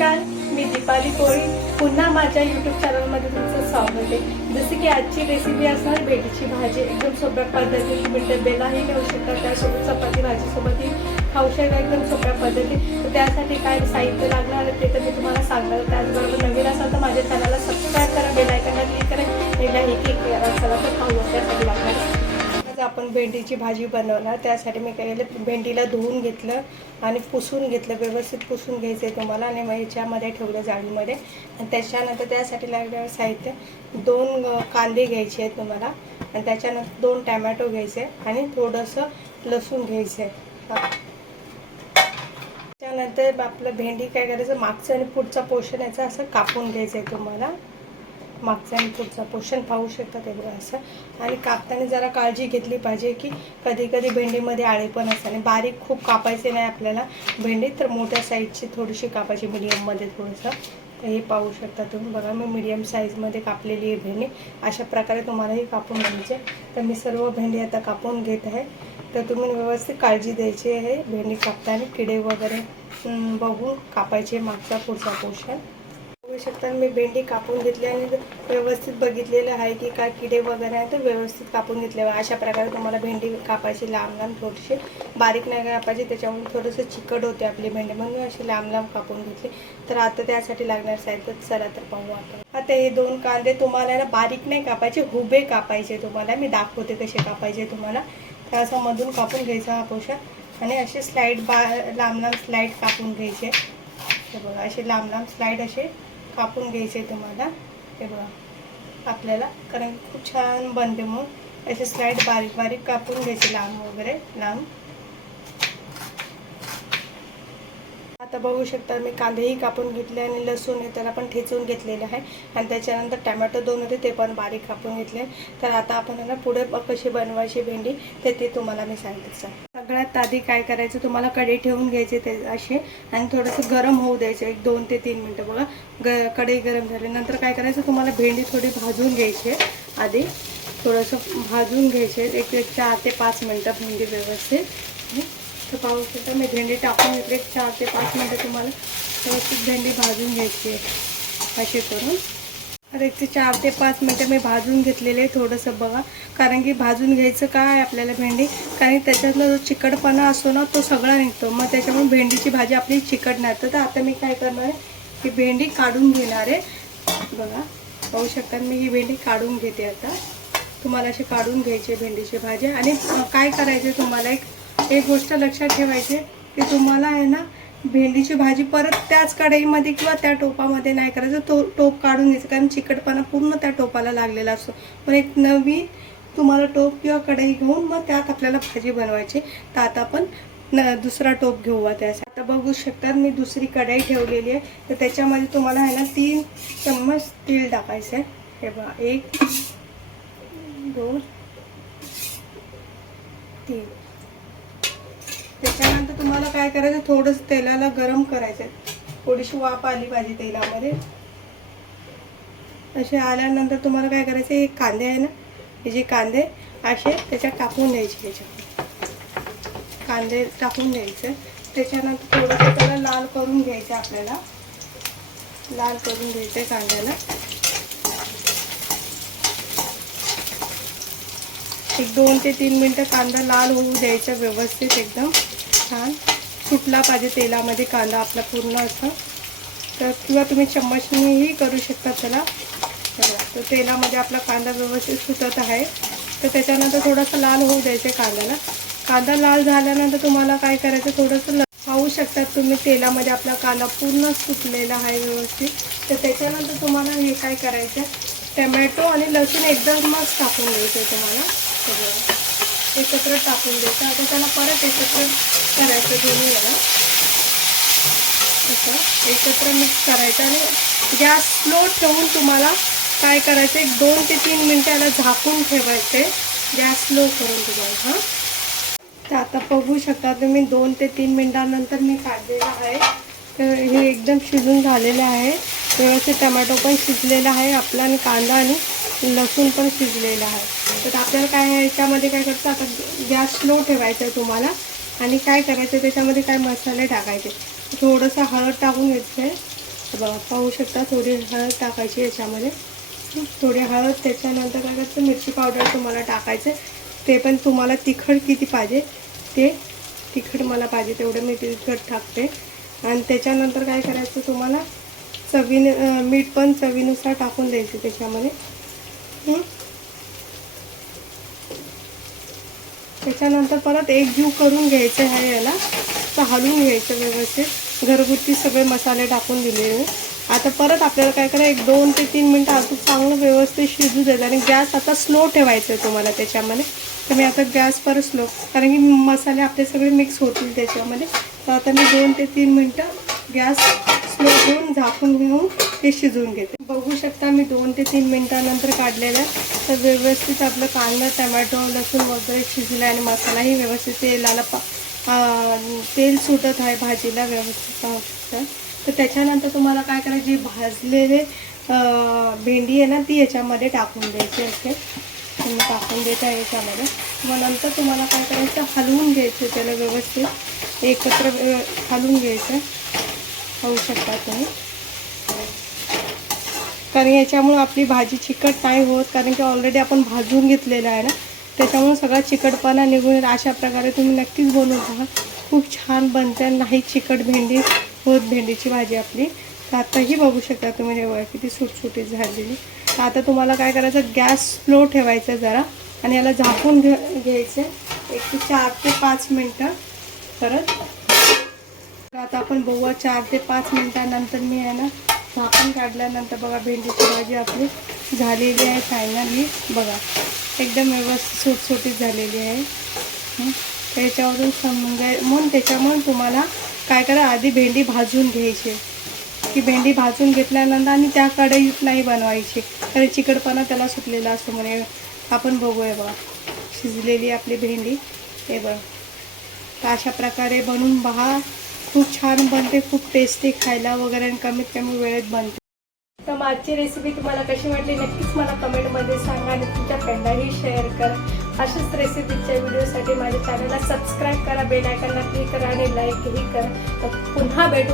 नमस्कार, मी दीपाली कोळी पुन्हा माझ्या यूट्यूब चॅनलमध्ये तुमचं स्वागत आहे। जसे की आजची रेसिपी असणार भेंडीची भाजी, एकदम सोप्या पद्धतीने तुम्ही डब्यालाही नेऊ शकता, त्यासोबत चपाती भाजीसोबतही खाऊ शकता एकदम सोप्या पद्धतीने। तर त्यासाठी काय साहित्य लागणार आहे ते तर मी तुम्हाला सांगणार। त्याचबरोबर नवीन असाल तर माझ्या चॅनलला सबस्क्राईब करा, बेल आयकॉनला क्लिक करा, लाईक करा। चला तर खाऊ त्यासाठी लागणार आपण भेंडीची भाजी बनवणार। त्यासाठी मी काय केलं, भेंडीला धुवून घेतलं आणि पुसून घेतलं, व्यवस्थित पुसून घ्यायचं आहे तुम्हाला आणि मग याच्यामध्ये ठेवलं जाळीमध्ये। आणि त्याच्यानंतर त्यासाठी लागणारं साहित्य 2 कांदे घ्यायचे आहेत तुम्हाला, आणि त्याच्यानंतर 2 टोमॅटो घ्यायचे आणि थोडंसं लसूण घ्यायचं आहे। त्यानंतर आपलं भेंडी काय करायचं, मागचं आणि पुढचा पोर्शन याचा असं कापून घ्यायचं आहे तुम्हाला। मागचा आणि पुढचा पोर्शन पाहू शकता तेवढं असं। आणि कापताना जरा काळजी घेतली पाहिजे की कधी कधी भेंडीमध्ये आळे पण असतात आणि बारीक खूप कापायचे नाही आपल्याला भेंडी, तर मोठ्या साईजची थोडीशी कापायची, मीडियममध्ये थोडंसं। तर हे पाहू शकता तुम्ही, बघा मी मीडियम साईजमध्ये कापलेली आहे भेंडी। अशा प्रकारे तुम्हालाही कापून घ्यायचे। तर मी सर्व भेंडी आता कापून घेत आहे। तर तुम्ही व्यवस्थित काळजी द्यायची आहे भेंडी कापताना, किडे वगैरे बघून कापायचे मागचा पुढचा पोर्शन। बघू शकता मी भेंडी कापून घेतली आणि व्यवस्थित बघितलेलं आहे की काय किडे वगैरे आहे, तर व्यवस्थित कापून घेतले। अशा प्रकारे तुम्हाला भेंडी कापायची, लांब लांब थोडीशी, बारीक नाही कापायची, त्याच्यामुळे थोडंसं चिकट होते आपली भेंडी, म्हणून अशी लांब लांब कापून घेतली। तर आता त्यासाठी लागणार साहित्य चला तर पाहू आपण। आता हे 2 कांदे तुम्हाला ना बारीक नाही कापायचे, उभे कापायचे तुम्हाला, मी दाखवते कसे कापायचे तुम्हाला। तर असं मधून कापून घ्यायचा हा पोर्शन आणि असे स्लाईड लांब लांब स्लाईड कापून घ्यायचे। हे बघा असे लांब लांब स्लाईड असे कापून घ्यायचे तुम्हाला। हे बघा आपल्याला, कारण खूप छान बनते, मग असे स्लाईड बारीक बारीक कापून घ्यायचे, लांब वगैरे लांब। आता बघू शकता मी कांदेही कापून घेतले आणि लसूण आहे त्याला पण ठेचून घेतलेलं आहे, आणि त्याच्यानंतर टोमॅटो 2 होते ते पण बारीक कापून घेतले। तर आता आपण ना पुढे कशी बनवायची भेंडी ते तुम्हाला मी सांगितलं। सगळ्यात आधी काय करायचं, तुम्हाला कढई ठेवून घ्यायचे ते असे, आणि थोडंसं गरम होऊ द्यायचं, 1 2 ते 3 मिनटं। बघा कढई गरम झाल्यानंतर काय करायचं, तुम्हाला भेंडी थोडी भाजून घ्यायची आधी, थोडंसं भाजून घ्यायचे, एक 4 ते 5 मिनटं भेंडी व्यवस्थित। तर पाहू शकता मी भेंडी टाकून घेतली, 4 ते 5 मिनटं तुम्हाला व्यवस्थित भेंडी भाजून घ्यायची आहे असे करून। तर 1 ते 4 ते 5 मिनटं मी भाजून घेतलेले आहे थोडंसं, बघा, कारण की भाजून घ्यायचं काय आपल्याला भेंडी, कारण त्याच्यातला जो चिकटपणा असतो ना तो सगळा निघतो, मग त्याच्यामुळे भेंडीची भाजी आपली चिकट नाही। तर आता मी काय करणार आहे, ही भेंडी काढून घेणार आहे। बघा पाहू शकता मी ही भेंडी काढून घेते आता। तुम्हाला अशी काढून घ्यायची भेंडीची भाजी। आणि काय करायचं, तुम्हाला एक गोष्ट लक्षात ठेवायची की तुम्हाला आहे ना भेंडीची भाजी परत त्याच कढईमध्ये किंवा त्या टोपामध्ये नाही करायचं, तो टोप काढून घ्यायचा, कारण चिकटपणा पूर्ण त्या टोपाला लागलेला असतो। पण एक नवीन तुम्हाला टोप किंवा कढई घेऊन मग त्यात आपल्याला भाजी बनवायची। तर आता आपण दुसरा टोप घेऊया त्यासाठी। आता बघू शकता मी दुसरी कढई ठेवलेली आहे, तर त्याच्यामध्ये तुम्हाला आहे ना 3 चम्मच तेल टाकायचं आहे। हे बघा 1 2 3। त्याच्यानंतर तुम्हाला काय करायचं, थोडंसं तेलाला गरम करायचं, थोडीशी वाफ आली पाहिजे तेलामध्ये। असे आल्यानंतर तुम्हाला काय करायचं, हे कांदे आहे ना, हे जे कांदे असे त्याच्यात टाकून द्यायचे, त्याच्यात कांदे टाकून द्यायचे। त्याच्यानंतर थोडंसं त्याला लाल करून घ्यायचं, आपल्याला लाल करून घ्यायचं कांद्याला। 1 2 ते 3 मिनटं कांदा लाल होऊ द्यायचा व्यवस्थित, एकदम छान सुटला पाहिजे तेलामध्ये कांदा आपला पूर्ण असं। तर किंवा तुम्ही चम्मचनेही करू शकता त्याला। तर तेलामध्ये आपला कांदा व्यवस्थित सुटत आहे, तर त्याच्यानंतर थोडंसं लाल होऊ द्यायचं कांद्याला। कांदा लाल झाल्यानंतर तुम्हाला काय करायचं, थोडंसं पाहू शकता तुम्ही तेलामध्ये आपला कांदा पूर्ण सुटलेला आहे व्यवस्थित। तर त्याच्यानंतर तुम्हाला हे काय करायचं, टोमॅटो आणि लसूण एकदमच टाकून द्यायचं तुम्हाला, सगळं एकत्र टाकून द्यायचं। आता त्याला परत एकत्र करायचं, दोन्ही याला असं एकत्र मिक्स करायचं आणि गॅस स्लो ठेवून तुम्हाला काय करायचं, 1 2 ते 3 मिनटं याला झाकून ठेवायचे, गॅस स्लो करून तुम्हाला। तर आता बघू शकता तुम्ही 2 ते 3 मिनटानंतर मी काढलेलं आहे, तर हे एकदम शिजून झालेलं आहे व्यवस्थित। टोमॅटो पण शिजलेला आहे आपला, आणि कांदा आणि लसूण पण शिजलेला आहे। तर आपल्याला काय आहे, याच्यामध्ये काय करायचं, आता गॅस स्लो ठेवायचा आहे तुम्हाला, आणि काय करायचं त्याच्यामध्ये काय मसाले टाकायचे, थोडंसं हळद टाकून घ्यायचं आहे, बघा पाहू शकता, थोडी हळद टाकायची याच्यामध्ये, थोडी हळद. त्याच्यानंतर काय करायचं, मिरची पावडर तुम्हाला टाकायचं, ते पण तुम्हाला तिखट किती पाहिजे ते, तिखट मला पाहिजे तेवढं मी तिखट टाकते. आणि त्याच्यानंतर काय करायचं, तुम्हाला मीठ पण चवीनुसार टाकून द्यायचं त्याच्यामध्ये. त्याच्यानंतर परत एकजीव करून घ्यायचं आहे याला, तर हलवून घ्यायचं व्यवस्थित. घरगुती सगळे मसाले टाकून दिलेले. आता परत आपल्याला काय करायचं, 1 2 ते 3 मिनटं अजून चांगलं व्यवस्थित शिजू द्यायचं. आणि गॅस आता स्लो ठेवायचं आहे तुम्हाला त्याच्यामध्ये. तर मी आता गॅस परत स्लो, कारण की मसाले आपले सगळे मिक्स होतील त्याच्यामध्ये. तर आता मी 2 ते 3 मिनटं गॅस स्लो ठेवून झाकून घेऊन ते शिजवून घेते. बघू शकता मी 2 ते 3 मिनटानंतर काढलेलं. तर व्यवस्थित आपलं कांदा, टमॅटो, लसूण वगैरे शिजलं आणि मसालाही व्यवस्थित तेलाला तेल सुटत आहे भाजीला व्यवस्थित पाहू शकता. तर त्याच्यानंतर तुम्हाला काय करायचं, जी भाजलेले भेंडी आहे ना ती याच्यामध्ये टाकून द्यायची असते. तुम्ही टाकून देता याच्यामध्ये. मग नंतर तुम्हाला काय करायचं, हलवून घ्यायचं त्याला व्यवस्थित, एकत्र हलवून घ्यायचं. पाहू शकता तुम्ही, कारण याच्यामुळे आपली भाजी चिकट नाही होत, कारण की ऑलरेडी आपण भाजून घेतलेलं आहे ना, त्याच्यामुळे सगळा चिकटपणा निघून. अशा प्रकारे तुम्ही नक्कीच बनवून पहा, खूप छान बनते. नाही चिकट भेंडी होत भेंडीची भाजी आपली. तर आताही बघू शकता तुम्ही, हे बघा किती सुटसुटीत झालेली. तर आता तुम्हाला काय करायचं, गॅस स्लो ठेवायचा जरा आणि याला झाकून घ्यायचं 4 ते 5 मिनटं परत. आता आपण बघूया 4 ते 5 मिनटानंतर मी आहे ना झाकण काढल्यानंतर बघा भेंडीची भाजी आपली झालेली आहे फायनली. बघा एकदम व्यवस्थित सुटसुटीत झालेली आहे. त्याच्यावरून म्हणून त्याच्यामुळे तुम्हाला काय करा, आधी भेंडी भाजून घ्यायची, की भेंडी भाजून घेतल्यानंतर आणि त्या कढईत नाही बनवायची, कारण चिकटपणा त्याला सुटलेला असतो. म्हणे आपण बघूया बघा शिजलेली आपली भेंडी. हे बघा, तर अशा प्रकारे बनवून पहा, खूप छान बनते, खूप टेस्टी खायला वगैरे, आणि कमीत कमी वेळेत बनते. तर माझी रेसिपी तुम्हाला कशी वाटली नक्कीच मला कमेंटमध्ये सांगा आणि तुमच्या फ्रेंडलाही शेअर करा. अशाच रेसिपीच्या व्हिडिओसाठी माझ्या चॅनलला सबस्क्राईब करा, बेल आयकॉनला क्लिक करा आणि लाईकही करा. तर पुन्हा भेटू